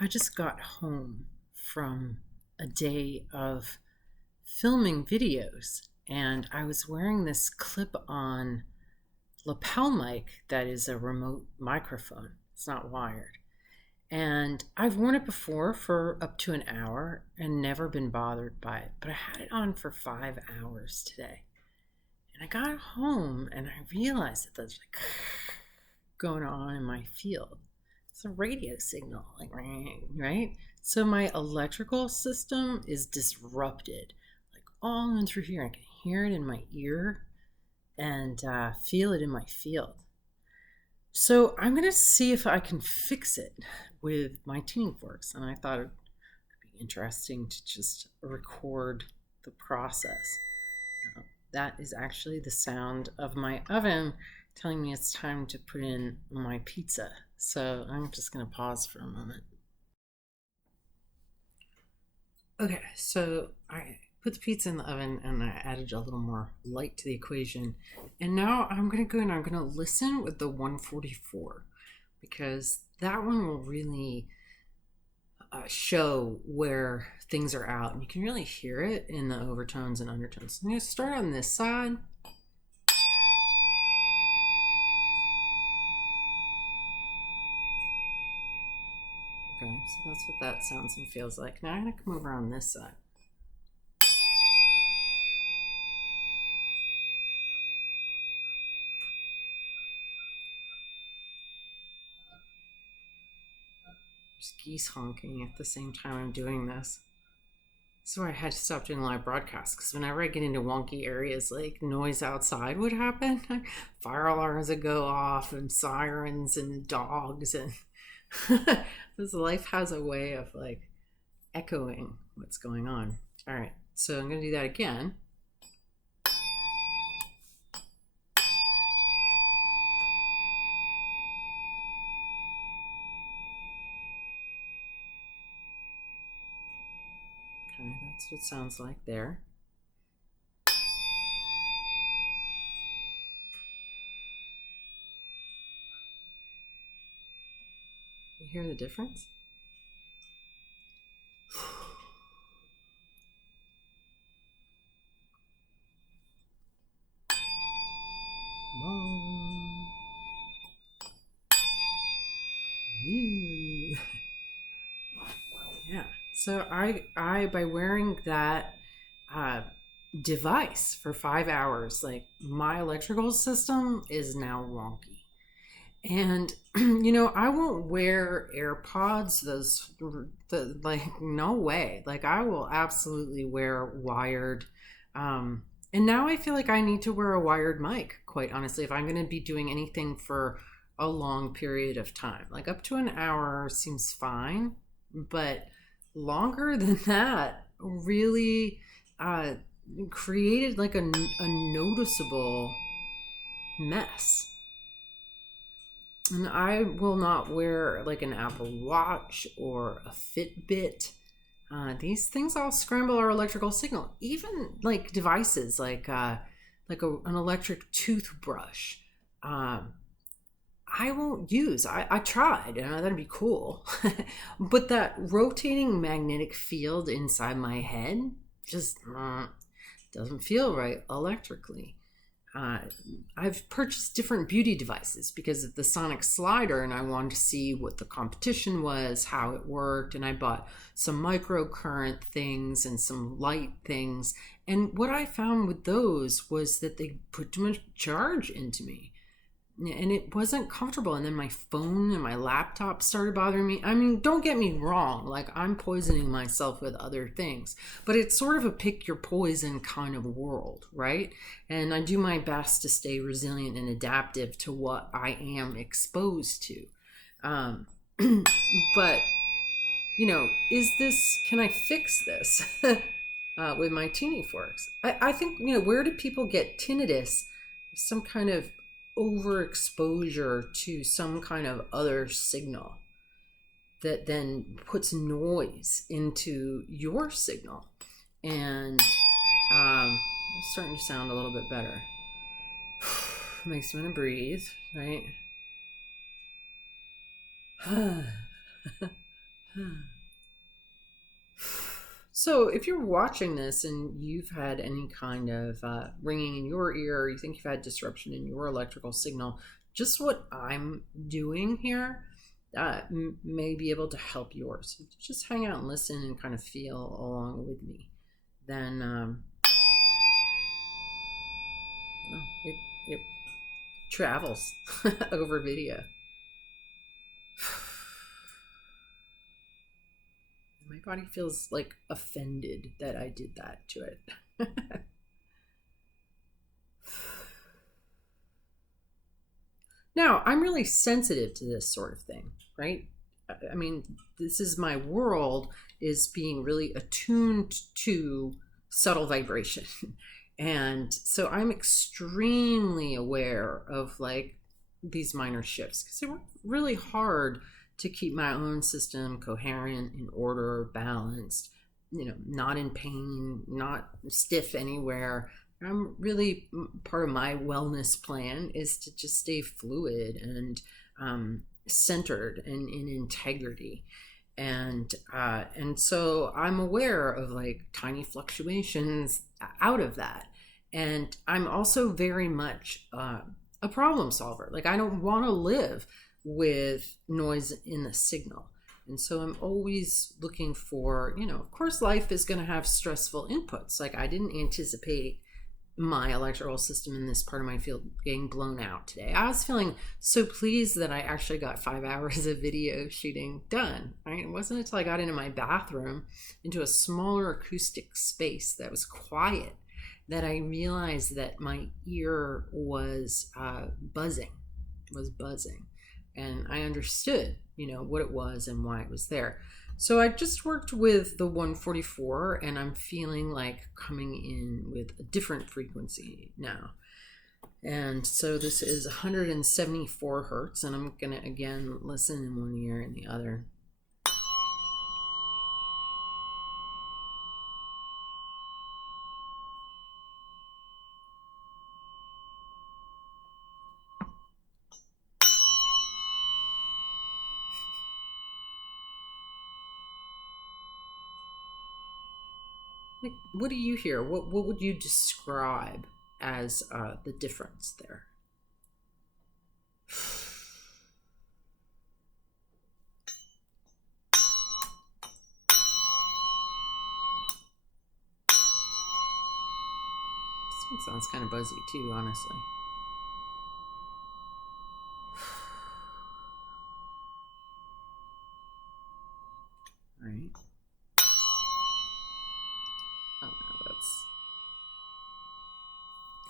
I just got home from a day of filming videos, and I was wearing this clip-on lapel mic that is a remote microphone. It's not wired. And I've worn it before for up to an hour and never been bothered by it, but I had it on for 5 hours today. And I got home and I realized that there's like going on in my field. It's a radio signal, like, right? So my electrical system is disrupted, like all in through here. I can hear it in my ear and feel it in my field. So I'm going to see if I can fix it with my tuning forks. And I thought it would be interesting to just record the process. That is actually the sound of my oven telling me it's time to put in my pizza. So I'm just going to pause for a moment. Okay, so I put the pizza in the oven and I added a little more light to the equation. And now I'm going to go and I'm going to listen with the 144 because that one will really show where things are out. And you can really hear it in the overtones and undertones. So I'm going to start on this side. Okay, so that's what that sounds and feels like. Now I'm going to come over on this side. There's geese honking at the same time I'm doing this. So I had to stop doing live broadcasts because whenever I get into wonky areas, like noise outside would happen. Fire alarms would go off and sirens and dogs and this life has a way of like echoing what's going on. All right, so I'm going to do that again. Okay, that's what it sounds like there. You hear the difference? Yeah. So I by wearing that device for 5 hours, like my electrical system is now wonky. And I won't wear AirPods. Like no way. Like I will absolutely wear wired. And now I feel like I need to wear a wired mic, quite honestly, if I'm going to be doing anything for a long period of time. Like up to an hour seems fine, but longer than that really created like a noticeable mess. And I will not wear like an Apple Watch or a Fitbit. These things all scramble our electrical signal. Even like devices like an electric toothbrush. I won't use. I tried, and that'd be cool. But that rotating magnetic field inside my head just doesn't feel right electrically. I've purchased different beauty devices because of the sonic slider, and I wanted to see what the competition was, how it worked, and I bought some microcurrent things and some light things. And what I found with those was that they put too much charge into me. And it wasn't comfortable. And then my phone and my laptop started bothering me. I mean, don't get me wrong. Like, I'm poisoning myself with other things. But it's sort of a pick your poison kind of world, right? And I do my best to stay resilient and adaptive to what I am exposed to. But, can I fix this with my tuning forks? I think, where do people get tinnitus? Some kind of overexposure to some kind of other signal that then puts noise into your signal, and it's starting to sound a little bit better. Makes you want to breathe, right? So if you're watching this and you've had any kind of ringing in your ear, or you think you've had disruption in your electrical signal, just what I'm doing here may be able to help yours. Just hang out and listen and kind of feel along with me. Then it travels over video. My body feels like offended that I did that to it. Now, I'm really sensitive to this sort of thing, right? I mean, this is my world, is being really attuned to subtle vibration. And so I'm extremely aware of like these minor shifts, because they work really hard to keep my own system coherent, in order, balanced, not in pain, not stiff anywhere. I'm really, part of my wellness plan is to just stay fluid and centered and in integrity. And so I'm aware of like tiny fluctuations out of that. And I'm also very much a problem solver. Like, I don't want to live with noise in the signal. And so I'm always looking for, of course, life is going to have stressful inputs. Like, I didn't anticipate my electrical system in this part of my field getting blown out today. I was feeling so pleased that I actually got 5 hours of video shooting done, right? It wasn't until I got into my bathroom, into a smaller acoustic space that was quiet, that I realized that my ear was buzzing. And I understood, what it was and why it was there. So I just worked with the 144, and I'm feeling like coming in with a different frequency now. And so this is 174 hertz, and I'm going to again listen in one ear and the other. Like, what do you hear? What would you describe as the difference there? This one sounds kind of buzzy too, honestly. All right.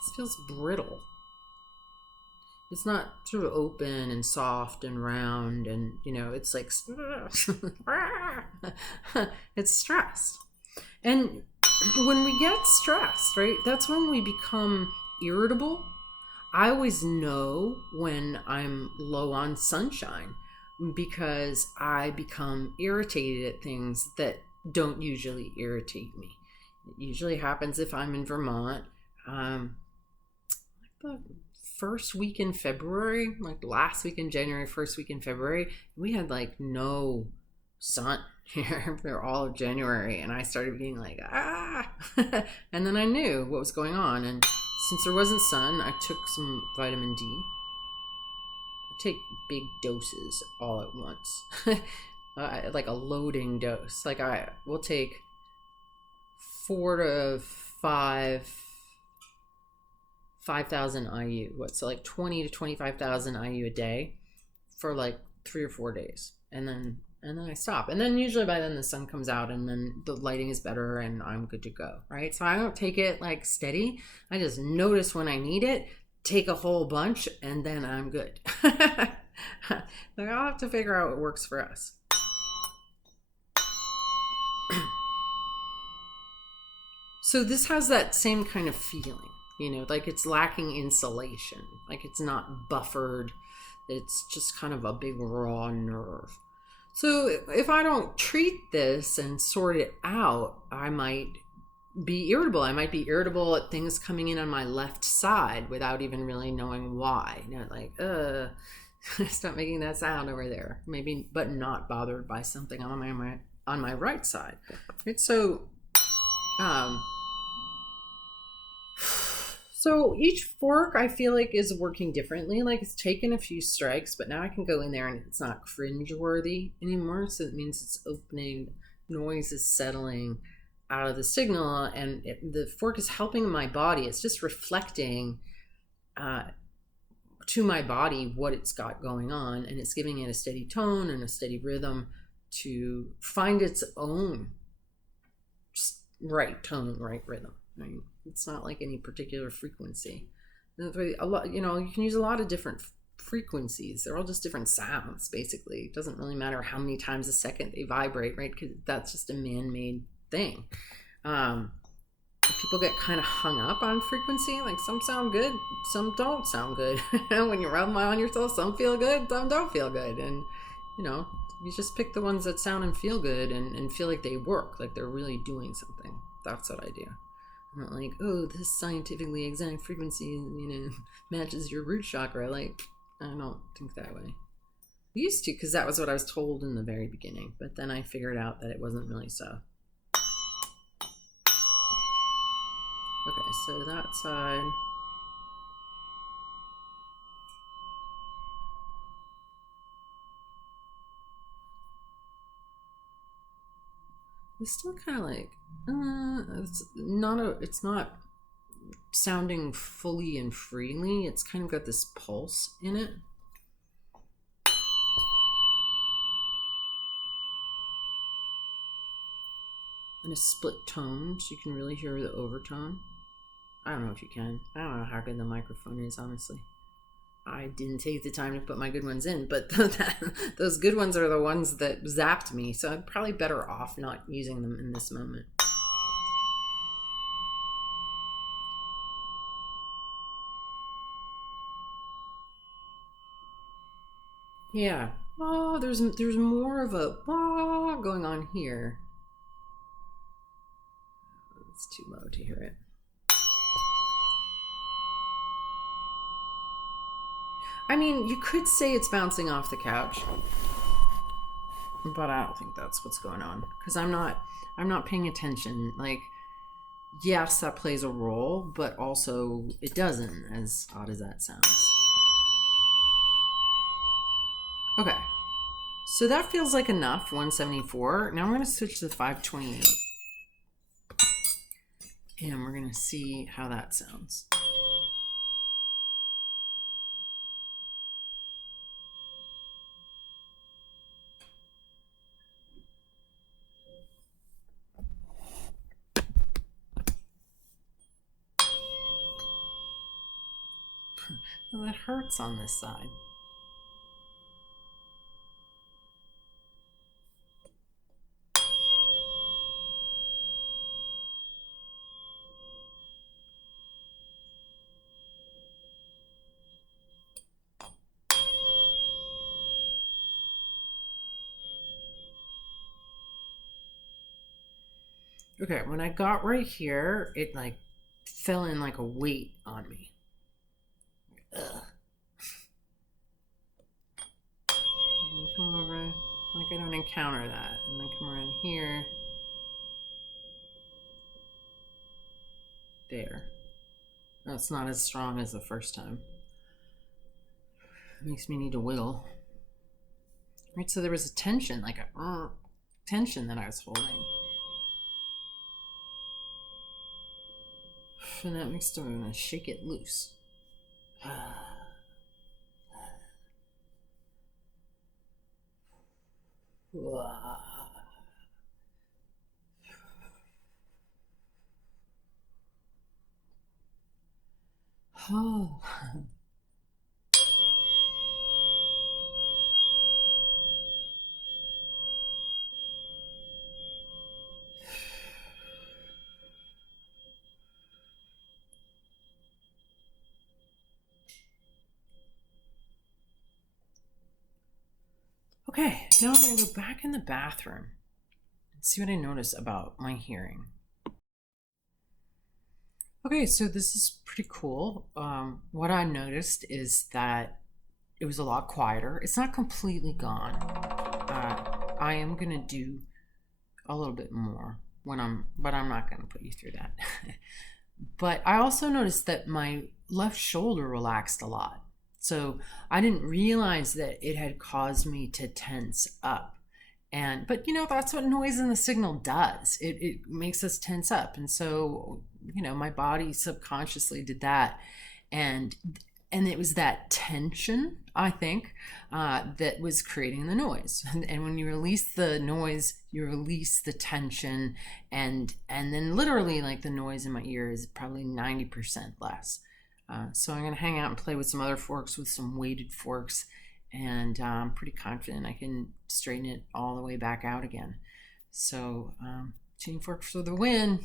This feels brittle. It's not sort of open and soft and round, and it's like it's stressed. And when we get stressed, right, that's when we become irritable. I always know when I'm low on sunshine, because I become irritated at things that don't usually irritate me. It usually happens if I'm in Vermont. The first week in February, like last week in January, first week in February, we had like no sun here for all of January, and I started being like, and then I knew what was going on. And since there wasn't sun, I took some vitamin D. I take big doses all at once. Like a loading dose. Like, I will take 4 to 5,000 IU. So like 20 to 25,000 IU a day for like 3 or 4 days, and then I stop. And then usually by then the sun comes out, and then the lighting is better, and I'm good to go, right? So I don't take it like steady. I just notice when I need it, take a whole bunch, and then I'm good. Like, I'll have to figure out what works for us. So this has that same kind of feeling. Like it's lacking insulation, like it's not buffered, it's just kind of a big raw nerve. So if I don't treat this and sort it out, I might be irritable. I might be irritable at things coming in on my left side without even really knowing why. Like, Stop making that sound over there. Maybe, but not bothered by something on my right side. Right, um, so each fork I feel like is working differently. Like it's taken a few strikes, but now I can go in there and it's not cringe-worthy anymore. So it means it's opening, noise is settling out of the signal, and the fork is helping my body. It's just reflecting to my body what it's got going on, and it's giving it a steady tone and a steady rhythm to find its own right tone, right rhythm. Right? It's not like any particular frequency. A lot, you can use a lot of different frequencies. They're all just different sounds, basically. It doesn't really matter how many times a second they vibrate, right? Because that's just a man-made thing. People get kind of hung up on frequency. Like some sound good, some don't sound good. When you rub them on yourself, some feel good, some don't feel good. And, you just pick the ones that sound and feel good and feel like they work, like they're really doing something. That's what I do. I'm not like, oh, this scientifically exact frequency, matches your root chakra. Like, I don't think that way. I used to, because that was what I was told in the very beginning. But then I figured out that it wasn't really so. Okay, so that side. It's still kind of like, it's not sounding fully and freely. It's kind of got this pulse in it. And a split tone, so you can really hear the overtone. I don't know if you can. I don't know how good the microphone is, honestly. I didn't take the time to put my good ones in, but those good ones are the ones that zapped me, so I'm probably better off not using them in this moment. Yeah. Oh, there's more of a going on here. It's too low to hear it. I mean, you could say it's bouncing off the couch, but I don't think that's what's going on, because I'm not paying attention. Like, yes, that plays a role, but also it doesn't, as odd as that sounds. Okay, so that feels like enough, 174. Now I'm going to switch to 528, and we're going to see how that sounds. Well, it hurts on this side. Okay, when I got right here, it like fell in like a weight on me. Ugh. Come over, like I don't encounter that. And then come around here. There. No, it's not as strong as the first time. It makes me need to wiggle. Right, so there was a tension, like a tension that I was holding. And that makes me want to shake it loose. Oh. Okay, now I'm going to go back in the bathroom and see what I notice about my hearing. Okay, so this is pretty cool. What I noticed is that it was a lot quieter. It's not completely gone. I am going to do a little bit more but I'm not going to put you through that. But I also noticed that my left shoulder relaxed a lot. So I didn't realize that it had caused me to tense up. But that's what noise in the signal does. It makes us tense up. And so, my body subconsciously did that. And it was that tension, I think, that was creating the noise. And when you release the noise, you release the tension, and then literally, like, the noise in my ear is probably 90% less. So I'm going to hang out and play with some other forks, with some weighted forks, and I'm pretty confident I can straighten it all the way back out again. So tuning forks for the win.